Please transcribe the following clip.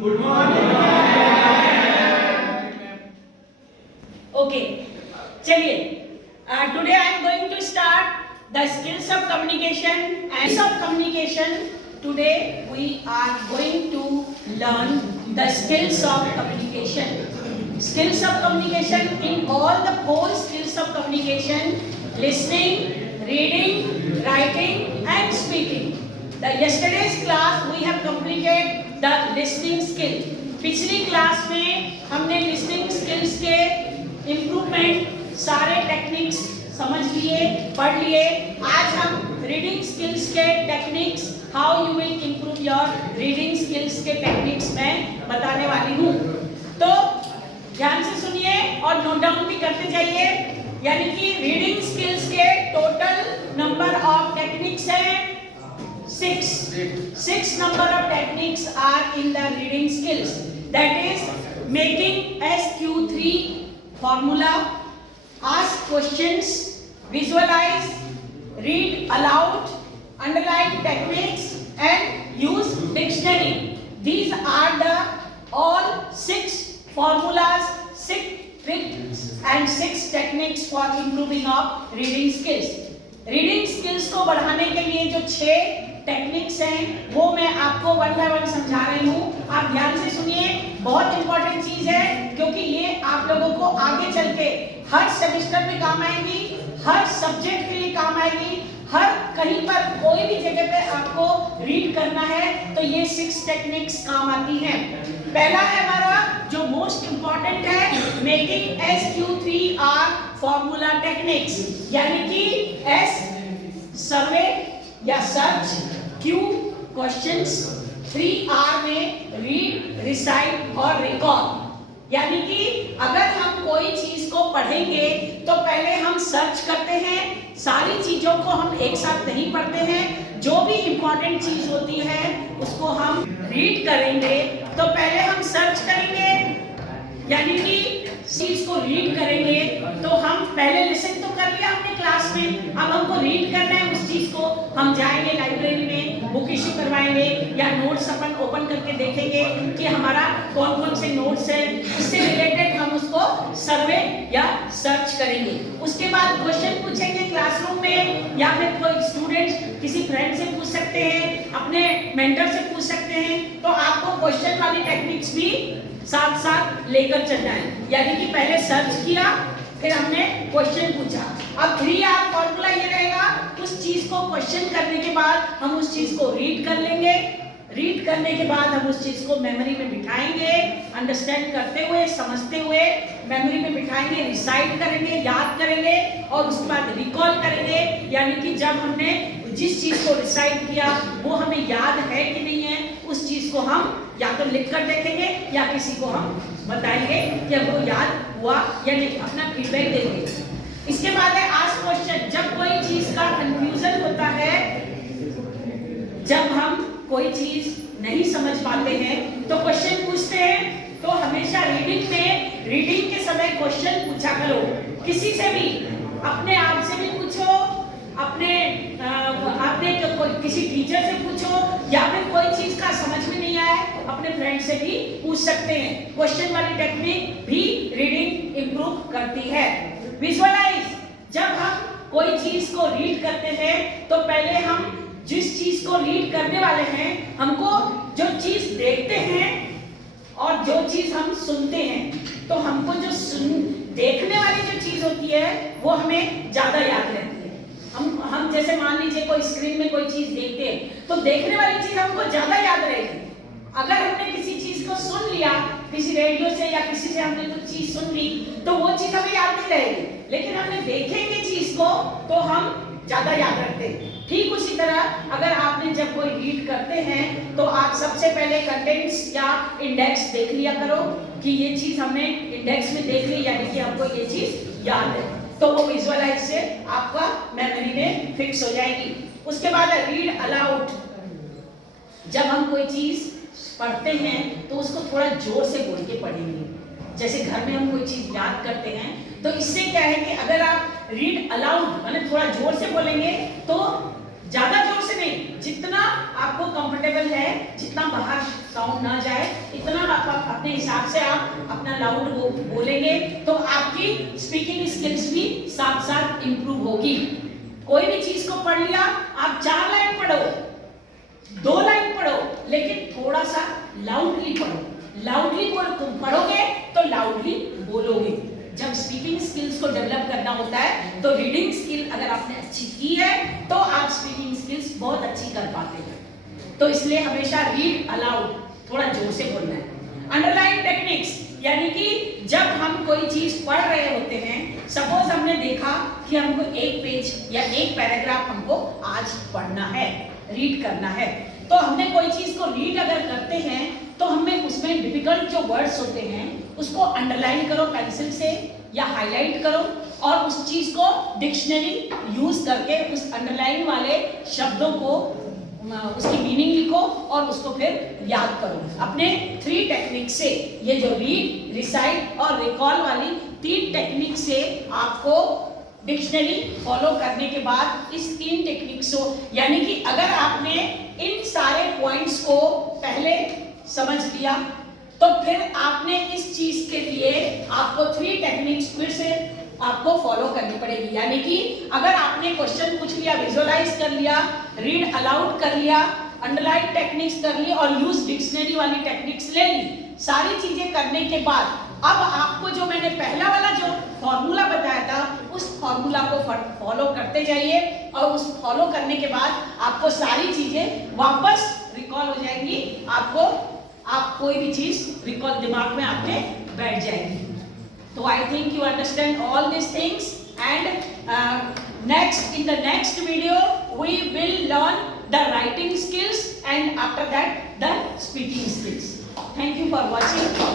Good morning. Okay, चलिए, today I am going to start the skills of communication and of communication. Today we are going to learn the skills of communication. Skills of communication in all the four skills of communication: listening, reading, writing and speaking. The yesterday's class we have completed the listening skill. पिछली class में हमने listening skills के improvement सारे techniques समझ लिए, पढ़ लिए. आज हम रीडिंग स्किल्स के techniques, how you will improve your reading skills के टेक्निक्स मैं बताने वाली हूँ. तो ध्यान से सुनिए और नोट डाउन भी करते जाइए. यानी कि रीडिंग स्किल्स के टोटल नंबर ऑफ टेक्निक्स है 6 number of techniques are in the reading skills. That is making SQ3 formula, ask questions, visualize, read aloud, underline techniques and use dictionary. These are the all 6 formulas, 6 tricks and 6 techniques for improving of reading skills. Reading skills को बढ़ाने के लिए जो 6 techniques हैं वो मैं आपको one by one समझा रही हूँ. आप ध्यान से सुनिए, बहुत इंपॉर्टेंट चीज है क्योंकि ये आप लोगों को आगे चल के हर सेमेस्टर में काम आएगी, हर सब्जेक्ट के लिए काम आएगी, हर कहीं पर कोई भी जगह पे आपको रीड करना है तो ये 6 टेक्निक्स काम आती हैं. पहला है हमारा जो मोस्ट इंपॉर्टेंट है, मेकिंग SQ3R फॉर्मूला टेक्निक्स. यानी कि S सर्वे या सर्च, Q क्वेश्चंस, 3R में रीड, रिसाइट और रिकॉल. यानी कि अगर हम कोई चीज को पढ़ेंगे तो पहले हम सर्च करते हैं. सारी चीजों को हम एक साथ नहीं पढ़ते हैं. जो भी इंपॉर्टेंट चीज होती है उसको हम रीड करेंगे तो पहले हम सर्च करेंगे. यानी कि चीज को रीड करेंगे तो हम पहले लिसन तो कर लिया हमने क्लास में, अब हमको रीड करना है उस चीज को. हम जाएंगे लाइब्रेरी में, बुक इश्यू करवाएंगे या नोट्स अपन ओपन करके देखेंगे कि हमारा कौन कौन से नोट्स है, उससे रिलेटेड हम उसको सर्वे या सर्च करेंगे. उसके बाद क्वेश्चन पूछेंगे क्लासरूम में या फिर कोई स्टूडेंट किसी फ्रेंड से पूछ सकते हैं, अपने मेंटर से पूछ सकते हैं. तो आपको क्वेश्चन वाली टेक्निक्स भी साथ साथ लेकर चलना है. यानी कि पहले सर्च किया, फिर हमने क्वेश्चन पूछा. अब 3R फॉर्मूला ये रहेगा, उस चीज को क्वेश्चन करने के बाद हम उस चीज को रीड कर लेंगे. रीड करने के बाद हम उस चीज को मेमोरी में बिठाएंगे, अंडरस्टैंड करते हुए, समझते हुए मेमोरी में बिठाएंगे, रिसाइट करेंगे, याद करेंगे और उसके बाद रिकॉल करेंगे. यानी कि जब हमने जिस चीज को रिसाइट किया वो हमें याद है कि नहीं है, उस चीज को हम या तो लिख कर देखेंगे या किसी को हम बताएंगे कि हमको याद हुआ या नहीं, अपना फीडबैक देंगे. इसके बाद है आस्क क्वेश्चन. जब कोई चीज का कंफ्यूजन होता है, जब हम कोई चीज नहीं समझ पाते हैं तो क्वेश्चन पूछते हैं. तो हमेशा रीडिंग के समय क्वेश्चन पूछा करो, किसी से भी, अपने आप से भी पूछो, अपने किसी टीचर से पूछो या फिर कोई चीज का समझ में नहीं आया अपने फ्रेंड से भी पूछ सकते हैं. क्वेश्चन वाली टेक्निक भी रीडिंग इंप्रूव करती है. विजुअलाइज. जब हम कोई चीज को रीड करते हैं तो पहले हम जिस चीज को रीड करने वाले हैं, हमको जो चीज देखते हैं और जो चीज हम सुनते हैं, तो हमको जो देखने वाली जो चीज होती है वो हमें ज्यादा याद रहती है. हम जैसे मान लीजिए कोई स्क्रीन में कोई चीज देखते हैं तो देखने वाली चीज हमको ज्यादा याद रहेगी. अगर हमने किसी चीज को सुन लिया, किसी रेडियो से या किसी से हमने कुछ चीज सुन ली तो वो चीज हमें याद नहीं रहेगी. लेकिन हमने देखेंगे चीज को तो हम ज्यादा याद रखते हैं. ठीक उसी तरह अगर आपने जब कोई रीड करते हैं तो आप सबसे पहले कंटेंट्स या इंडेक्स देख लिया करो कि ये चीज हमने इंडेक्स में देख ली, यानी कि हमको ये चीज याद है. तो वो विजुअलाइज से आपका मेमोरी में फिक्स हो जाएगी. उसके बाद रीड अलाउड. जब हम कोई चीज पढ़ते हैं तो उसको थोड़ा जोर से बोल के पढ़ेंगे. जैसे घर में हम कोई चीज याद करते हैं तो इससे क्या है कि अगर आप रीड अलाउड माने थोड़ा जोर से बोलेंगे तो ज्यादा जोर से नहीं, जितना आपको कंफर्टेबल है, जितना बाहर साउंड ना जाए इतना आप अपने हिसाब से आप अपना लाउड बोलेंगे तो आपकी स्पीकिंग स्किल्स भी साथ साथ इंप्रूव होगी। कोई भी चीज को पढ़ लिया, आप 4 लाइन पढ़ो, 2 लाइन पढ़ो, लेकिन थोड़ा सा लाउडली पढ़ो। लाउडली तुम पढ़ोगे तो लाउडली बोलोगे। जब स्पीकिंग स्किल्स को डेवलप करना होता है तो रीडिंग स्किल अगर आपने अच्छी की है तो आप स्पीकिंग स्किल्स बहुत अच्छी कर पाते हैं। तो इसलिए हमेशा रीड अलाउड थोड़ा जोर से बोलना है। अंडरलाइन टेक्निक्स यानी कि जब हम कोई चीज पढ़ रहे होते हैं, सपोज हमने देखा कि हमको एक पेज या एक पैराग्राफ हमको आज पढ़ना है, रीड करना है, तो हमने कोई चीज को रीड अगर करते हैं तो हमें उसमें डिफिकल्ट जो वर्ड्स होते हैं उसको अंडरलाइन करो पेंसिल से या हाईलाइट करो और उस चीज को डिक्शनरी यूज करके उस अंडरलाइन वाले शब्दों को उसकी मीनिंग लिखो और उसको फिर याद करो। अपने 3 टेक्निक से, ये जो रीड, रिसाइट और रिकॉल वाली 3 टेक्निक से आपको डिक्शनरी फॉलो करने के बाद इस 3 टेक्निक्स को, यानी कि अगर आपने इन सारे पॉइंट्स को पहले समझ लिया तो फिर आपने इस चीज के लिए आपको 3 टेक्निक्स फिर से आपको फॉलो करनी पड़ेगी। यानी कि अगर आपने क्वेश्चन पूछ लिया, विजुअलाइज कर लिया, रीड अलाउड कर लिया, अंडरलाइन टेक्निक्स कर ली और यूज डिक्शनरी वाली टेक्निक्स ले ली, सारी चीजें करने के बाद अब आपको जो मैंने पहला वाला जो फॉर्मूला बताया था उस फॉर्मूला को फॉलो करते जाइए और उस फॉलो करने के बाद आपको सारी चीजें वापस रिकॉल हो जाएंगी। आप कोई भी चीज रिकॉल दिमाग में आपके बैठ जाएगी। तो I think you understand all this things and in the next video we will learn the writing skills and after that the speaking skills. Thank you for watching.